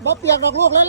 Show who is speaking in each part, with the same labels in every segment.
Speaker 1: บ่เปียกดอกลูกเร็ว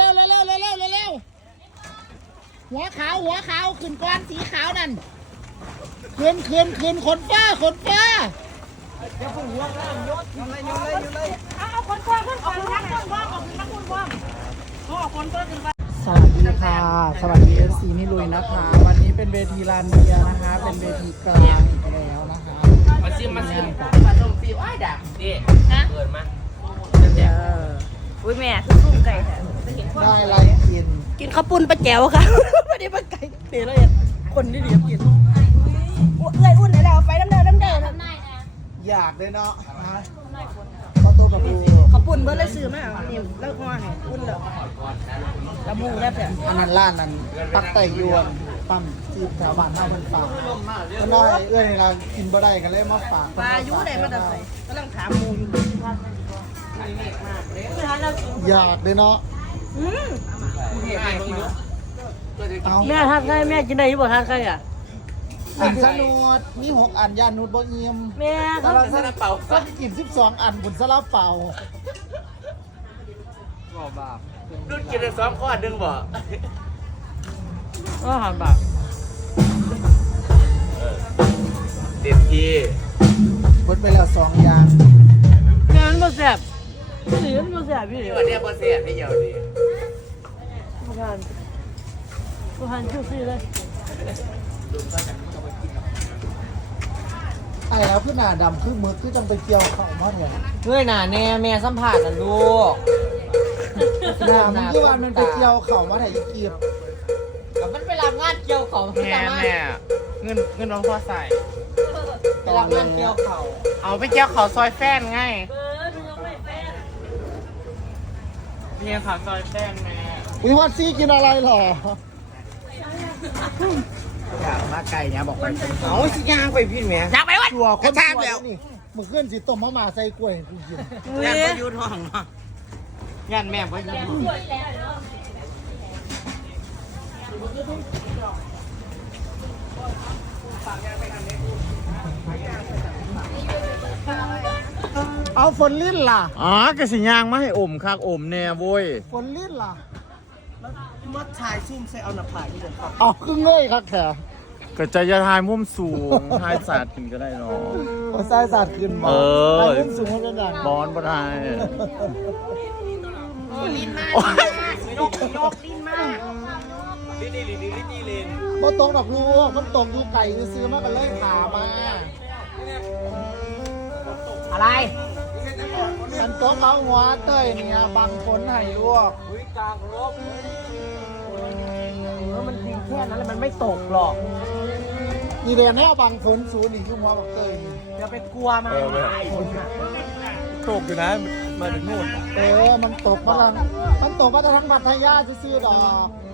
Speaker 1: หัวขาวขึ้นก้อนสีขาวนั่นขึ้นขนฟ้า
Speaker 2: อย่าพึ่งหัวข้ามยศอยู่เลย
Speaker 3: เอาคนกว้างขึ้นออกนักคนกว้างออกนักคนกว้างเอาคนก็ขึ้นไป
Speaker 1: สวัสดีค่ะสวัสดีFCนี่ลุยนะคะวันนี้เป็นเวทีลานเบียร์นะคะเป็นเวทีกลางอีกแล้วนะคะ
Speaker 2: มาซิมมาต้องซิมอ้ายดักดิเกิดมา
Speaker 3: อุ้ยแม่ซุ่มไก่แท้
Speaker 1: ได้อะไร
Speaker 3: กินข้าวปุ้นปลาแจ๋วค่ะไม่ได้ปลาไก่เตี๋ยวเลยคนนี่เดียวกินเอ้ยอุ่นแล้วไปน้ำเดิน
Speaker 1: อยากเลยเนาะนะข้าวต้มกับปู
Speaker 3: ข้าวปุ้นเบอร์เลยซื้อมานี่แล้วงอให้อุ่นเลยละมูได้เปล่า
Speaker 1: อันนั้นร้านนั้นปักไต่ยวนปั๊มจีบแถวบ้านหน้าบนฝากก็น้อยเอ้ยเรากินบ่ได้กันเลยมาฝาก
Speaker 3: ปลายุ่ได้มาแต่ไหนกำลังถามมูอยู่
Speaker 1: อยากเลยเนาะ
Speaker 3: แม่ทานไก่แม่กินได้ยังบ่ทานไก่อ่ะ
Speaker 1: อันสนุดมี6 อันยานุดบ่อิ่ม
Speaker 3: แม่
Speaker 1: เขาซาลาเปาก็กิน12 อันบุญซาลาเปา
Speaker 2: บาปรุ่นกินได้2 ข้อดึงบ่
Speaker 3: หันบาป
Speaker 2: เต็มที่
Speaker 1: หมดไปแล้ว2 อย่าง
Speaker 3: แม่มันบ่แซ่บสีมันบ่แซ่บพี่
Speaker 2: วันนี้บ่แซ่บพี่เหี่ยวดิ
Speaker 3: บ่ทันชื่อเลย
Speaker 1: ไอ้แล้วคือหน้าดำคือมือคือจังไปเกี่ยวเข่ามาแทน
Speaker 2: เมื่อหน้าแน่แม่สัมผัสกันลูก
Speaker 1: หน้ามันคือวันมันไปเกี่ยวเข่ามาแทนอีกีบ
Speaker 2: กับมันไปรับงานเกี่ยวเขาแม่เงินน้องพ่อใส่ไปรับงานเกี่ยวเขาเอาไปเกี่ยวเขาซอยแฟนไงเมียเขาซอยแฟนแม่
Speaker 1: วิวัฒน์ซี่กินอะไรหรอ
Speaker 2: อยากมาไก่เนี่ยบอกไปเอาสิย่างไปพี่แม่
Speaker 3: อยากไปวัด
Speaker 1: ชัวคนชัวแล้วนี่มึงขึ้นสิต้มมาใส่กล้วยกูกิน
Speaker 2: งานพยุทธ์ห้องงานแม่พยุทธ์
Speaker 1: เอาฝนลิ้นล่ะ
Speaker 2: อ๋อกระสิย่างมาให้อมคักอมแน่โว้ย
Speaker 1: ฝนลิ้นล่ะ
Speaker 2: มัดชายซุ่มใส่เอาหน้าผากนี่เด็ดครับ
Speaker 1: อ๋อคือเงยครับแถว
Speaker 2: ก็จะยาทายมุมสูงทายศาสตร์ขึ้นก็ได้เนาะ
Speaker 1: พอทรายศาสตร์ขึ้นมาทายมุมสูงเป็นอย่าง
Speaker 2: บอลบ่ได้
Speaker 3: ลิ้นมากยกลิ้นมาก
Speaker 2: ลิ้น
Speaker 1: มันตรงดอกลูกมันตรงดูไก่ซื้อมากันเลยขามา
Speaker 3: อะไร
Speaker 1: มันโต๊ะเขาหัวเต้ยเนี่ยบังฝนให้ลวก
Speaker 2: กลางรบ
Speaker 3: มันดินแค่นั้นแล้วมันไม่ตกหรอก
Speaker 1: นี่เดี๋ยวแม่บังฝนศูนย์อีกคือหัวบักเต้ย
Speaker 3: จะไปกลัวมันฝน
Speaker 2: ตกอยู่นะมาถึงนู่น
Speaker 1: มันตกมาทั้งพัทยาซื้อดอก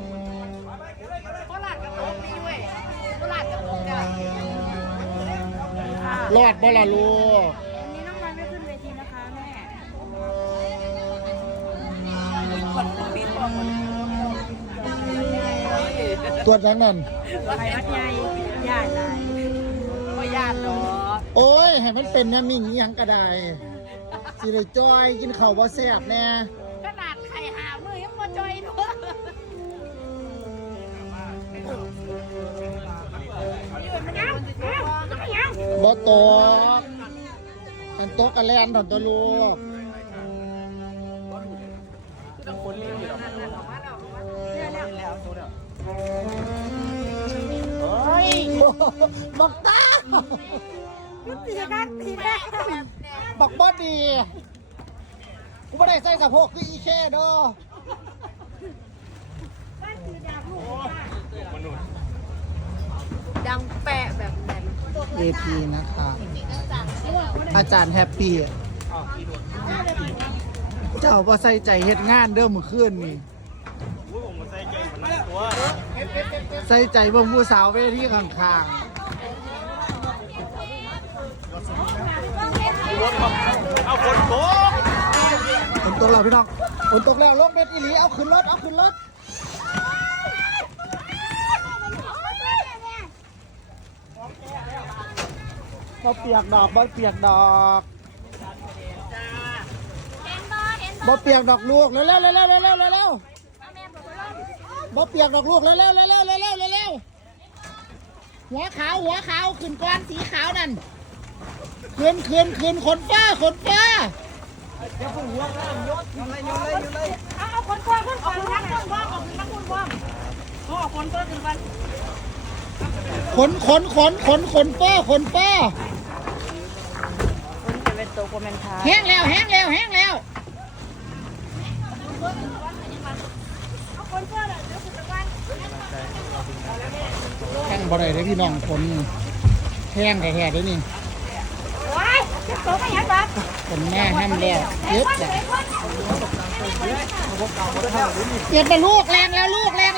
Speaker 1: รอดบ่ล่ะลูก
Speaker 3: วันนี้น้องมันไม่ขึ้นเวทีนะคะแม่
Speaker 1: ตรวจยังนั่น
Speaker 3: ไปวัดใหญ่ญาติอะไรก็ญาติเนาะ
Speaker 1: โอ้ยให้มันเป็นเนี่ยมิ่งยังกระไดสิได้จอยกินข้าวบ่แซ่บแน่
Speaker 3: ขนาดไข่หามือยังบ่จอยด้วย
Speaker 1: บ่ตกมันตกกระแลนถอนตัวลูกบักตา
Speaker 3: ตีกัน
Speaker 1: บักบอดดีกูไม่ได้ใส่สะโพกคืออีแค่เด้อ
Speaker 3: ดังแปะแบบ
Speaker 1: AP นะคะอาจารย์แฮปปี้เจ้าบ่ใส่ใจเฮ็ดงานเด้อมื้อคืนนี่ใส่ใจเบิ่งผู้สาวเวทีข้างๆ
Speaker 2: เอาฝนตก
Speaker 1: แล้วพี่น้องฝนตกแล้วลงเบ็ดอีหลีเอาขึ้นรถบ่เปียกดอก
Speaker 3: เห็น
Speaker 1: บ่เปียกดอกลูกเร็วๆเร็วๆเร็วๆเร็วๆเร็วๆบ่เปียกดอกลูกเร็วๆเร็วๆเร็วๆเร็วๆเร็วๆหัวขาวขึ้นก้อนสีขาวนั่นขึ้นขนฟ้า
Speaker 3: เอาคนกว้างขึ้นก่อนนักคนกว้างออกนักคนกว้างเอาคนเพิ่มขึ้นกัน
Speaker 1: ขนฟ้า
Speaker 3: คนจะเป็นตัวโกเมนทา
Speaker 1: แห้งแล้ว
Speaker 3: เอาคนเพิ่มเลยเดี๋ยวคุณจะกัน
Speaker 1: แห้งบ่ได้เลยพี่น้องฝนแห้งแท้ๆเลยนี่
Speaker 3: ว้ายตัวไม่ยันบัก
Speaker 1: ฝนแม่แห้งแล้วเยอะจ้ะเย็นไปลูกแรงแล้วลูกฝนแรง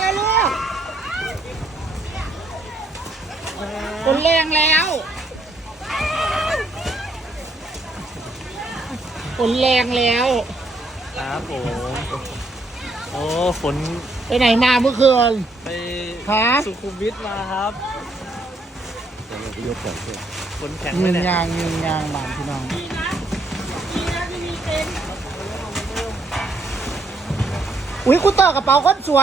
Speaker 1: แล้ว
Speaker 4: ครับผมโอ้ฝน
Speaker 1: ไปไหนมาเมื่อคืน
Speaker 4: ไป
Speaker 1: ฮะ
Speaker 4: สุขุมวิทมาครับฝนแข็งไหม
Speaker 1: ยิง
Speaker 4: เนี่ย
Speaker 1: ยางบานพี่น้องอุ้ยกูเตอร์กระเป๋าคนสวย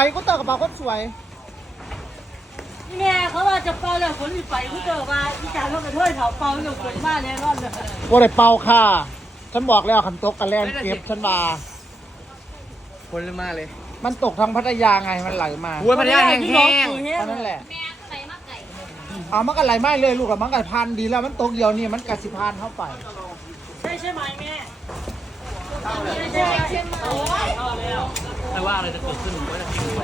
Speaker 3: แม่เขาว่าจะเป่าแล้วฝนไปเขาเจอมาอีจานเขากระเทยเผาเป่าอยู่ฝนมาแน่นอนเลย
Speaker 1: ว่าได้เป่าค่ะฉันบอกแล้วขันตกกันแล่นเก็บฉันมา
Speaker 2: ฝนมาเลย
Speaker 1: มันตกทางพัทยาไงมันไหลมา
Speaker 2: หัวพัทยาแห้ง
Speaker 1: เพราะนั่นแหละเอามันก็ไหลไม่เลยลูกอะมันก็พันดีแล้วมันตกเดียวนี่มันกระสิพานเข้าไป
Speaker 3: ใช่ไหมแม่
Speaker 4: แต่ว่าอะไรจะเกิดขึ้นก็จะทิ้งไป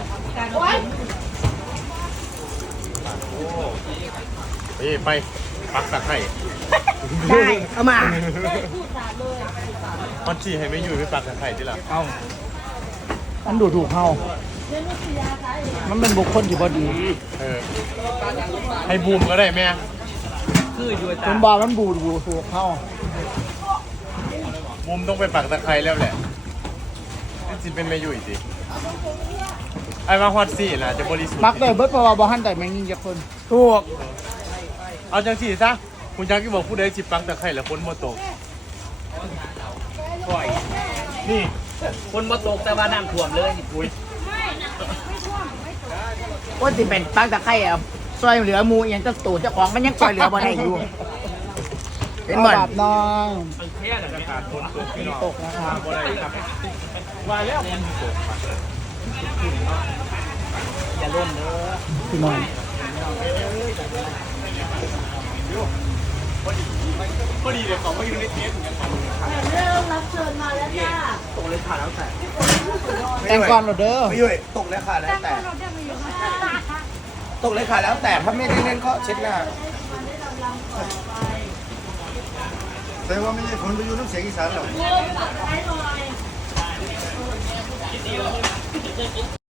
Speaker 4: ไปปักตะไคร่
Speaker 3: ได้เอามา
Speaker 4: มันชี้ให้ไม่อยู่ไม่ปักตะไคร่ที่หลัง
Speaker 1: เอามันดูถูกเขามันเป็นบุคคลที่บดี
Speaker 4: ให้บูมก็ได้แม่
Speaker 1: คุณบอมันบูถูกเขา
Speaker 4: บูมต้องไปปักตะไคร่แล้วแหละนี่จิเป็นไม่อยู่สิไอ้มาฮอตซี่นะจะบริสุทธิ์
Speaker 1: มักได้เบิร์ดเพราะว่าบอหันแต่แมงยิงจากคน
Speaker 4: ถูกเอาจังสี่ซะคุณยังที่บอกผู้ใดจิปักตะไคร่แล้วคนมาตกนี่
Speaker 2: คนมาตกแต่ว่าน้ำท่วมเลย
Speaker 4: อุ้ย
Speaker 2: ว่าจะเป็นปักตะไคร่อะซอยเหลือมูอย่างจะตูดเจ้าของมันยังซอยเหลือบ่ได้อยู่เป็น
Speaker 1: เอา
Speaker 2: บ่อน
Speaker 1: บาปน้อง
Speaker 4: เที่ยงการฝนตกพี่น้อง
Speaker 1: ตกนะครับ
Speaker 4: ว่าแล้วมันตก
Speaker 2: อย่าล้มเด้อ
Speaker 1: พี่น้อง
Speaker 4: พอดีเดี๋ยวเขาไม่อยู่ในเทปเหมือนกัน
Speaker 3: เริ่มรับเชิญมาแล้วจ้า
Speaker 4: ตกเลยผ่านแล้วแต่
Speaker 1: แต่งก่อนเหรอเด้อ
Speaker 5: ไม่ยุ่ยตกเลยค่ะแล้วแต่ตกเลยค่ะแล้วแต่ถ้าไม่ได้เล่นก็เช็ดหน้าแต่ว่าไม่ใช่คนไปอยู่น้ำเสียงอีสานหรอก